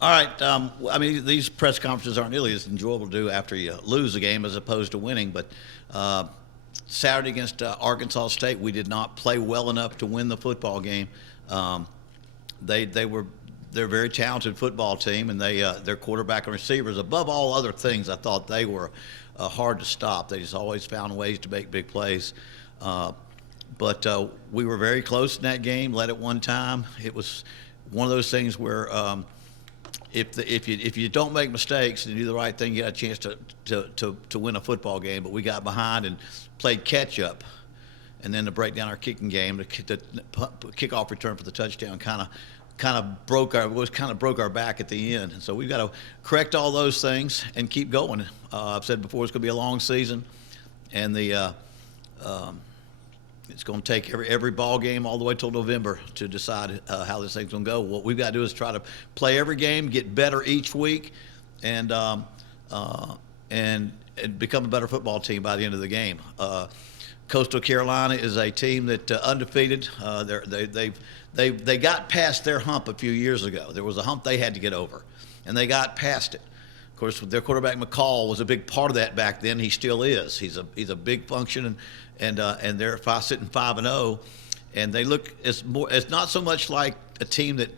All right. I mean, these press conferences aren't nearly as enjoyable to do after you lose a game as opposed to winning. But uh, Saturday against Arkansas State, we did not play well enough to win the football game. Um, they're a very talented football team, and their quarterback and receivers, above all other things, I thought they were hard to stop. They just always found ways to make big plays. Uh, but we were very close in that game. Led at one time. It was one of those things where. If you don't make mistakes and do the right thing, you got a chance to win a football game. But we got behind and played catch up, and then to break down our kicking game, the kickoff return for the touchdown kind of broke our back at the end. And so we've got to correct all those things and keep going. I've said before it's going to be a long season, and um, it's going to take every ball game all the way till November to decide how this thing's going to go. What we've got to do is try to play every game, get better each week, and and become a better football team by the end of the game. Coastal Carolina is a team that undefeated. They got past their hump a few years ago. There was a hump they had to get over, and they got past it. Of course, their quarterback McCall was a big part of that back then. He still is. He's a big function, and they're sitting 5-0, and they look it's not so much like a team that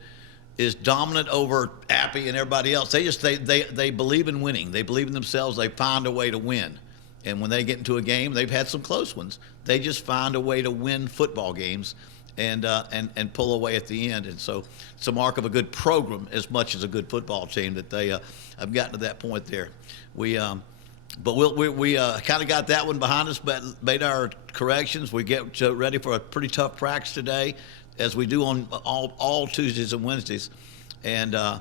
is dominant over Appy and everybody else. They believe in winning. They believe in themselves. They find a way to win, and when they get into a game, they've had some close ones. They just find a way to win football games, and pull away at the end. And so it's a mark of a good program as much as a good football team that they have gotten to that point there. But we kind of got that one behind us, but made our corrections. We get ready for a pretty tough practice today, as we do on all Tuesdays and Wednesdays, and to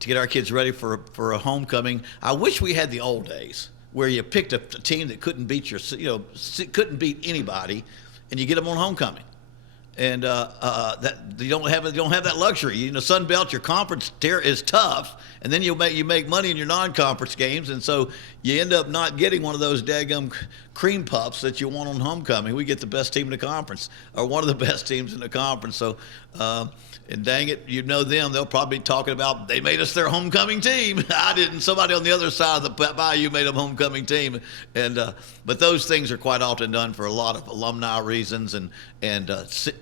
get our kids ready for a homecoming. I wish we had the old days where you picked a team that couldn't beat couldn't beat anybody, and you get them on homecoming. And that you don't have that luxury. Sun Belt, your conference tier is tough, and then you make money in your non-conference games, and so you end up not getting one of those daggum cream puffs that you want on homecoming. We get the best team in the conference, or one of the best teams in the conference. So, and dang it, them. They'll probably be talking about they made us their homecoming team. I didn't. Somebody on the other side of the bayou made them homecoming team, and but those things are quite often done for a lot of alumni reasons and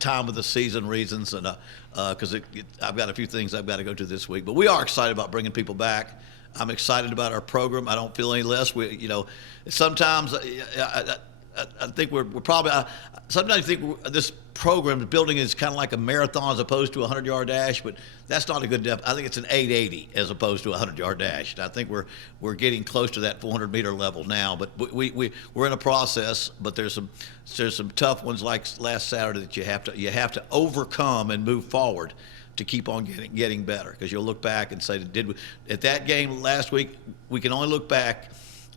time of the season reasons, and because I've got a few things I've got to go to this week. But we are excited about bringing people back. I'm excited about our program. I don't feel any less. Sometimes I think we're probably. Sometimes I think this program building is kind of like a marathon as opposed to a 100-yard dash, but that's not a good depth. I think it's an 880 as opposed to a 100-yard dash. And I think we're getting close to that 400-meter level now. But we're in a process. But there's some tough ones like last Saturday that you have to overcome and move forward to keep on getting better, because you'll look back and say, at that game last week, we can only look back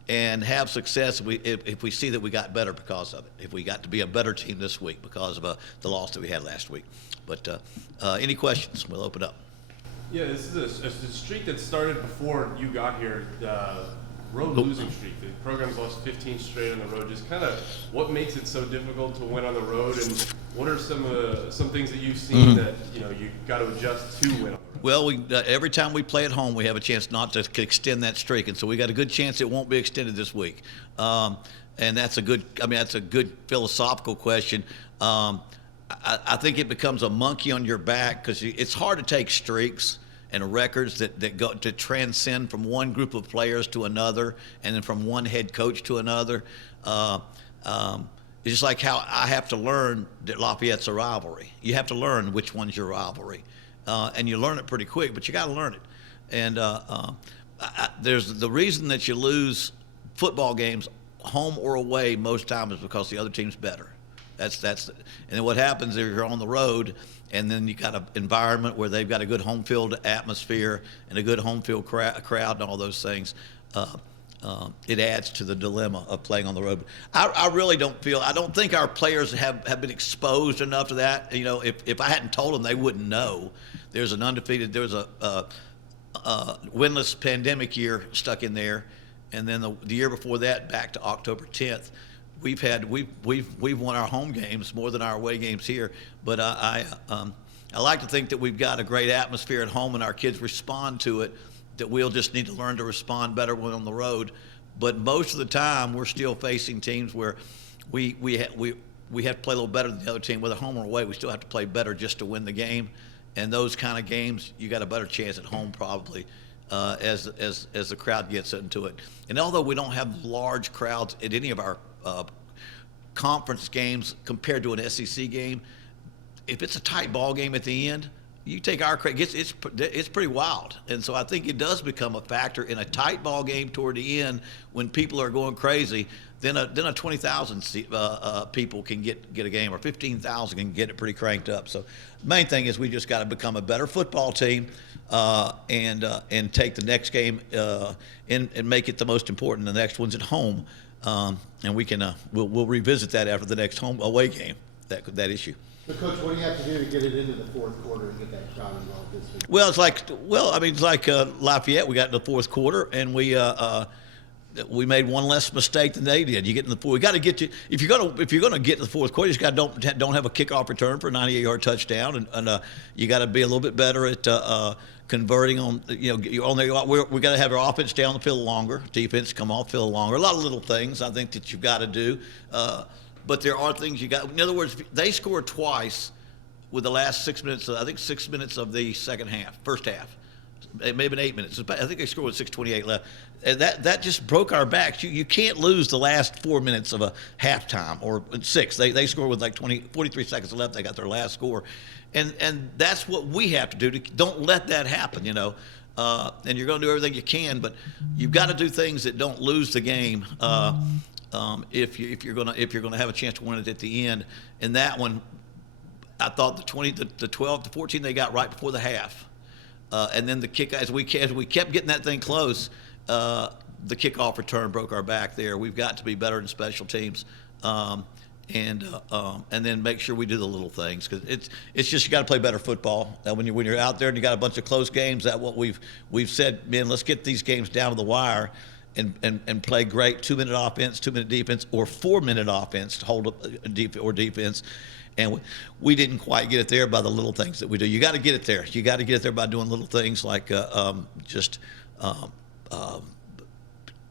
and have success if we see that we got better because of it, if we got to be a better team this week because of the loss that we had last week. But any questions? We'll open up. Yeah, this is a streak that started before you got here, the road losing streak. The program's lost 15 straight on the road. Just kind of what makes it so difficult to win on the road, and what are some things that you've seen that you got to adjust to win on the road? Well, every time we play at home, we have a chance not to extend that streak, and so we got a good chance it won't be extended this week. And that's a good philosophical question. I think it becomes a monkey on your back, because it's hard to take streaks and records that go to transcend from one group of players to another, and then from one head coach to another. It's just like how I have to learn that Lafayette's a rivalry. You have to learn which one's your rivalry, and you learn it pretty quick, but you got to learn it. And there's the reason that you lose football games, home or away, most times is because the other team's better. That's and then what happens is you're on the road, and then you got an environment where they've got a good home field atmosphere and a good home field crowd and all those things. It adds to the dilemma of playing on the road. I really don't think our players have been exposed enough to that. If I hadn't told them, they wouldn't know. There's a winless pandemic year stuck in there, and then the year before that, back to October 10th. We've won our home games more than our away games here, but I like to think that we've got a great atmosphere at home and our kids respond to it, that we'll just need to learn to respond better when on the road. But most of the time, we're still facing teams where we have to play a little better than the other team. Whether home or away, we still have to play better just to win the game. And those kind of games, you got a better chance at home probably as the crowd gets into it. And although we don't have large crowds at any of our conference games compared to an SEC game, if it's a tight ball game at the end, you take our crowd, it's pretty wild. And so I think it does become a factor in a tight ball game toward the end when people are going crazy. Then a 20,000 people can get a game, or 15,000 can get it pretty cranked up. So the main thing is we just got to become a better football team and take the next game and make it the most important. The next one's at home, and we can we'll revisit that after the next home away game, that issue. So, Coach, what do you have to do to get it into the fourth quarter and get that crowd involved this week? Well, it's like Lafayette. We got in the fourth quarter, and we made one less mistake than they did. You get in the fourth. We got to get you if you're gonna get to the fourth quarter. You just got don't have a kickoff return for a 98-yard touchdown, and you got to be a little bit better at converting on. You're on there. We got to have our offense down the field longer, defense come off field longer. A lot of little things I think that you've got to do. But there are things you got. In other words, they scored twice with the last 6 minutes. I think 6 minutes of the first half. It may have been 8 minutes. I think they scored with 6:28 left. And that just broke our backs. You can't lose the last 4 minutes of a halftime or 6. They scored with like 43 seconds left. They got their last score. And that's what we have to do. Don't let that happen, And you're going to do everything you can, but you've got to do things that don't lose the game. If you're gonna have a chance to win it at the end. And that one, I thought the 12 to 14 they got right before the half, and then the kick as we kept getting that thing close, the kickoff return broke our back there. We've got to be better in special teams, and then make sure we do the little things, because it's just you got to play better football. When you're out there and you got a bunch of close games, that what we've said, man, let's get these games down to the wire. And play great 2-minute offense, 2-minute defense, or 4-minute offense to hold up defense. And we didn't quite get it there by the little things that we do. You got to get it there. You got to get it there by doing little things like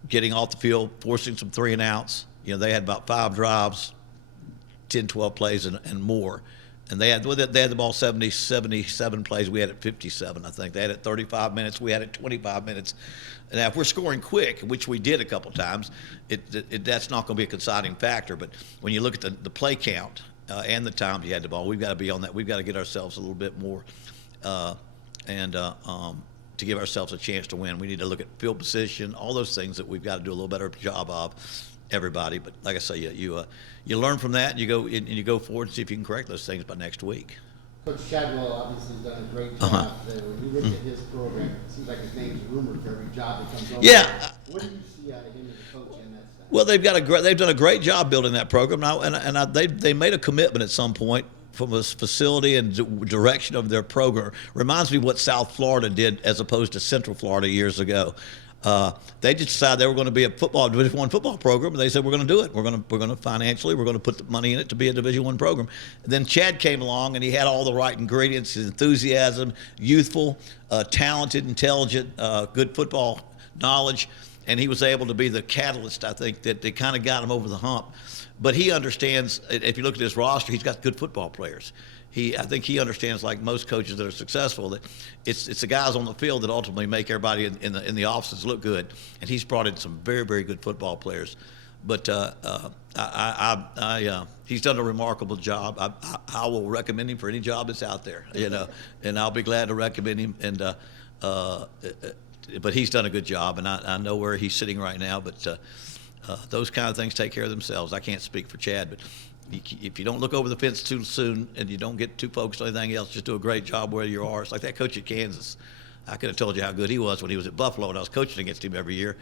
getting off the field, forcing some 3-and-outs. They had about 5 drives, 10, 12 plays and more. And they had the ball 77 plays. We had it 57, I think. They had it 35 minutes. We had it 25 minutes. And now if we're scoring quick, which we did a couple times, that's not going to be a deciding factor. But when you look at the play count and the times you had the ball, we've got to be on that. We've got to get ourselves a little bit more to give ourselves a chance to win. We need to look at field position, all those things that we've got to do a little better job of, everybody. But like I say, you learn from that, and you go forward and see if you can correct those things by next week. Coach Chadwell obviously has done a great job there. When you look at his program, it seems like his name's rumored for every job that comes over. Yeah. What do you see out of him as a coach and that staff? Well, they've done a great job building that program now, and they made a commitment at some point from a facility and direction of their program. Reminds me of what South Florida did as opposed to Central Florida years ago. They just decided they were going to be a Division I football program, and they said we're going to do it. We're going to financially, we're going to put the money in it to be a Division I program. And then Chad came along, and he had all the right ingredients: his enthusiasm, youthful, talented, intelligent, good football knowledge, and he was able to be the catalyst, I think, that kind of got him over the hump. But he understands. If you look at his roster, he's got good football players. I think he understands, like most coaches that are successful, that it's the guys on the field that ultimately make everybody in the offices look good. And he's brought in some very, very good football players. But he's done a remarkable job. I will recommend him for any job that's out there, and I'll be glad to recommend him. And but he's done a good job, and I know where he's sitting right now. But those kind of things take care of themselves. I can't speak for Chad, but if you don't look over the fence too soon and you don't get too focused on anything else, just do a great job where you are. It's like that coach at Kansas. I could have told you how good he was when he was at Buffalo and I was coaching against him every year.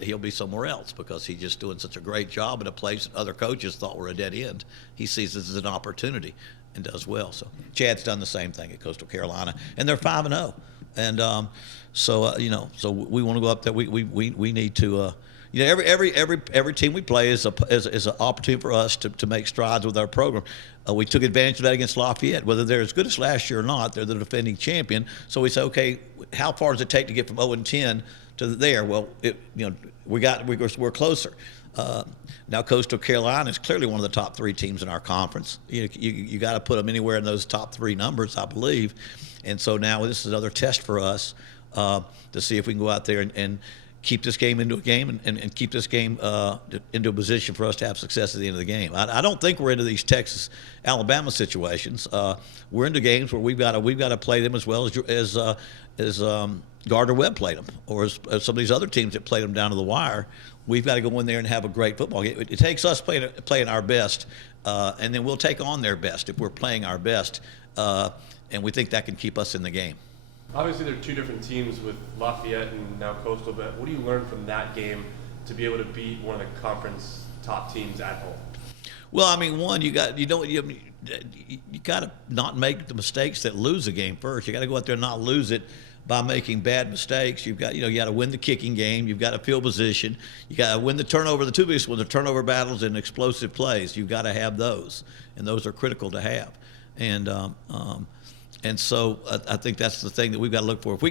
He'll be somewhere else because he's just doing such a great job in a place that other coaches thought were a dead end. He sees this as an opportunity and does well. So Chad's done the same thing at Coastal Carolina, and they're 5-0. And so we want to go up there. We need to every team we play is an opportunity for us to make strides with our program. We took advantage of that against Lafayette. Whether they're as good as last year or not, they're the defending champion. So we say, okay, how far does it take to get from 0-10 to there? Well, we're closer. Now Coastal Carolina is clearly one of the top 3 teams in our conference. You got to put them anywhere in those top 3 numbers, I believe. And so now this is another test for us to see if we can go out there and keep this game into a game and keep this game into a position for us to have success at the end of the game. I don't think we're into these Texas, Alabama situations. We're into games where we've got to play them as well as Gardner Webb played them, or as some of these other teams that played them down to the wire. We've got to go in there and have a great football game. It takes us playing our best, and then we'll take on their best if we're playing our best, and we think that can keep us in the game. Obviously, there are 2 different teams with Lafayette and now Coastal, but what do you learn from that game to be able to beat one of the conference top teams at home? Well, I mean, one, you got to not make the mistakes that lose a game first. You got to go out there and not lose it by making bad mistakes. You got to win the kicking game. You've got to field position. You got to win the turnover. The 2 biggest ones are turnover battles and explosive plays. You've got to have those, and those are critical to have. And so I think that's the thing that we've got to look for. If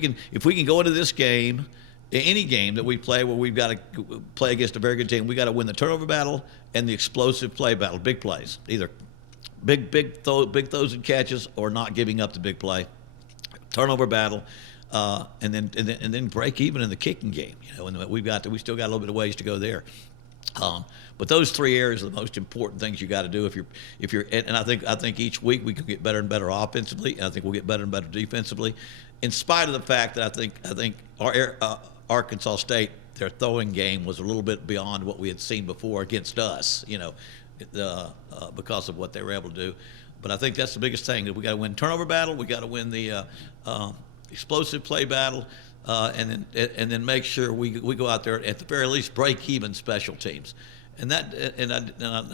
we can go into this game, any game that we play where we've got to play against a very good team, we got to win the turnover battle and the explosive play battle, big plays, either big throws and catches or not giving up the big play, turnover battle, and then break even in the kicking game. And we still got a little bit of ways to go there. But those 3 areas are the most important things you got to do if you're. And I think each week we can get better and better offensively, and I think we'll get better and better defensively. In spite of the fact that I think our Arkansas State, their throwing game was a little bit beyond what we had seen before against us, because of what they were able to do. But I think that's the biggest thing, that we got to win turnover battle, we got to win the explosive play battle, and then make sure we go out there at the very least break even special teams. And I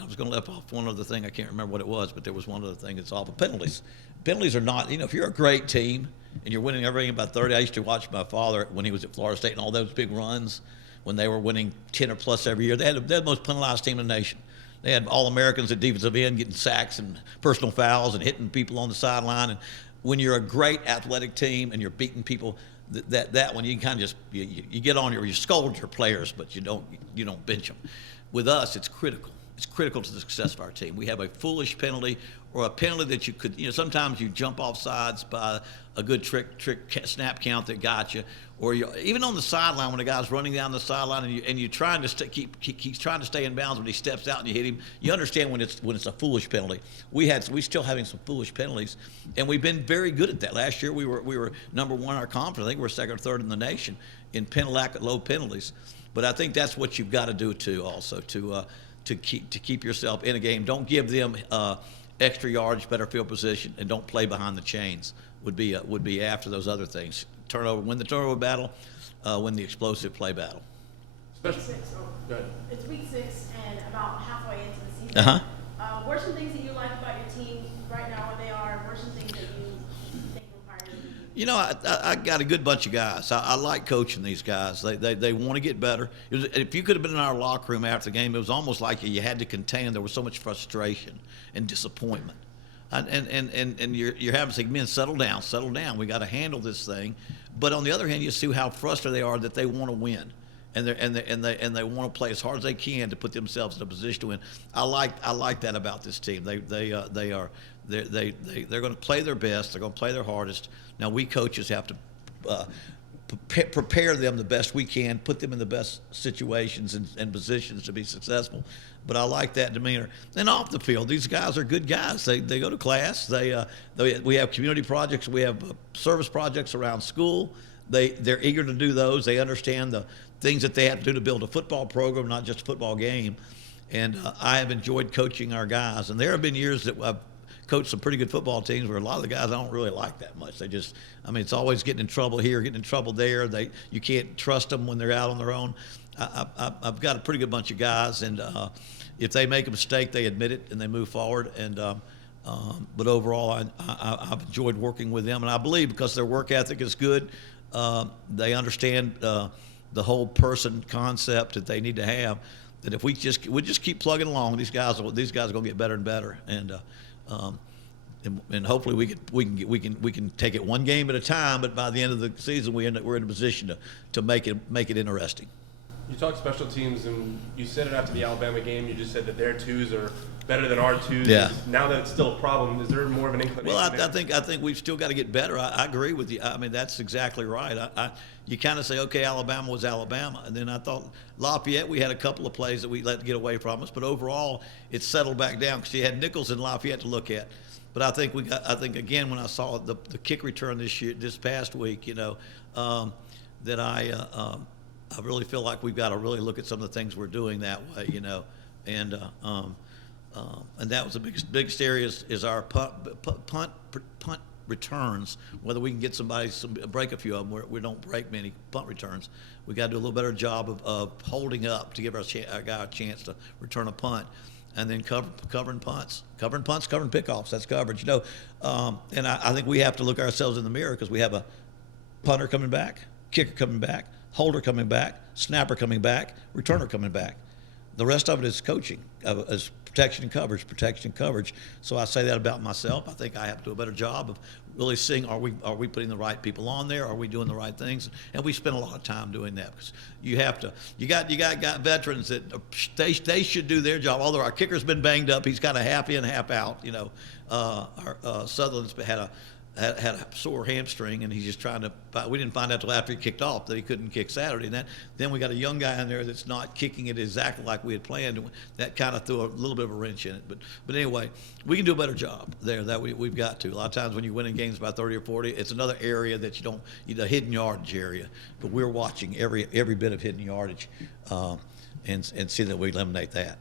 was going to leave off one other thing. I can't remember what it was, but there was one other thing that's off of penalties. Penalties are not, if you're a great team and you're winning everything by 30. I used to watch my father when he was at Florida State and all those big runs when they were winning 10 or plus every year. They had the most penalized team in the nation. They had All-Americans at defensive end getting sacks and personal fouls and hitting people on the sideline. And when you're a great athletic team and you're beating people, that one you can kind of just you get on you scold your players, but you don't bench them. With us, it's critical. It's critical to the success of our team. We have a foolish penalty or a penalty that you could, sometimes you jump off sides by a good trick snap count that got you, or even on the sideline when a guy's running down the sideline and you're trying to he's trying to stay in bounds when he steps out and you hit him. You understand when it's a foolish penalty. We still having some foolish penalties, and we've been very good at that. Last year we were number 1 in our conference. I think we're 2nd or 3rd in the nation in low penalties. But I think that's what you've got to do too, also to keep yourself in a game. Don't give them extra yardage, better field position, and don't play behind the chains. Would be after those other things. Win the turnover battle, win the explosive play battle. Go ahead. It's week 6 and about halfway into the season. Uh-huh. What are some things that you like about your team right now where they are? What are some things that you think require them to be? I got a good bunch of guys. I like coaching these guys. They want to get better. If you could have been in our locker room after the game, it was almost like you had to contain them. There was so much frustration and disappointment. And you're having to say, men, settle down. We got to handle this thing. But on the other hand, you see how frustrated they are that they want to win, and they want to play as hard as they can to put themselves in a position to win. I like that about this team. They're going to play their best. They're going to play their hardest. Now we coaches have to prepare them the best we can, put them in the best situations and positions to be successful. But I like that demeanor. Then off the field, these guys are good guys. They go to class. We have community projects. We have service projects around school. They're eager to do those. They understand the things that they have to do to build a football program, not just a football game. And I have enjoyed coaching our guys. And there have been years that I've coached some pretty good football teams where a lot of the guys I don't really like that much. It's always getting in trouble here, getting in trouble there. You can't trust them when they're out on their own. I've got a pretty good bunch of guys, and if they make a mistake, they admit it and they move forward. But overall, I've enjoyed working with them, and I believe because their work ethic is good, they understand the the whole person concept that they need to have. That if we just keep plugging along, these guys are going to get better and better, and hopefully we can take it one game at a time. But by the end of the season, we're in a position to make it interesting. You talked special teams, and you said it after the Alabama game. You just said that their twos are better than our twos. Yeah. Now that it's still a problem, is there more of an inclination? Well, there? I think we've still got to get better. I agree with you. I mean, that's exactly right. You kind of say, okay, Alabama was Alabama, and then I thought Lafayette, we had a couple of plays that we let get away from us, but overall, it settled back down because you had Nichols and Lafayette to look at. But I think again, when I saw the kick return this past week, that I really feel like we've got to really look at some of the things we're doing that way, and that was the biggest area is our punt returns. Whether we can get somebody break a few of them, we don't break many punt returns. We got to do a little better job of holding up to give our guy a chance to return a punt, and then covering punts, covering pickoffs. That's coverage, and I think we have to look ourselves in the mirror because we have a punter coming back, kicker coming back, holder coming back, snapper coming back, returner coming back. The rest of it is coaching, is protection and coverage. So I say that about myself. I think I have to do a better job of really seeing are we putting the right people on there? Are we doing the right things? And we spend a lot of time doing that because you got veterans that they should do their job. Although our kicker's been banged up, he's kind of half in, half out. Our Sutherland's had a sore hamstring, and he's just trying to. We didn't find out till after he kicked off that he couldn't kick Saturday. And then we got a young guy in there that's not kicking it exactly like we had planned. That kind of threw a little bit of a wrench in it. But anyway, we can do a better job there. That we've got to. A lot of times when you're winning games by 30 or 40, it's another area that the hidden yardage area. But we're watching every bit of hidden yardage, and see that we eliminate that.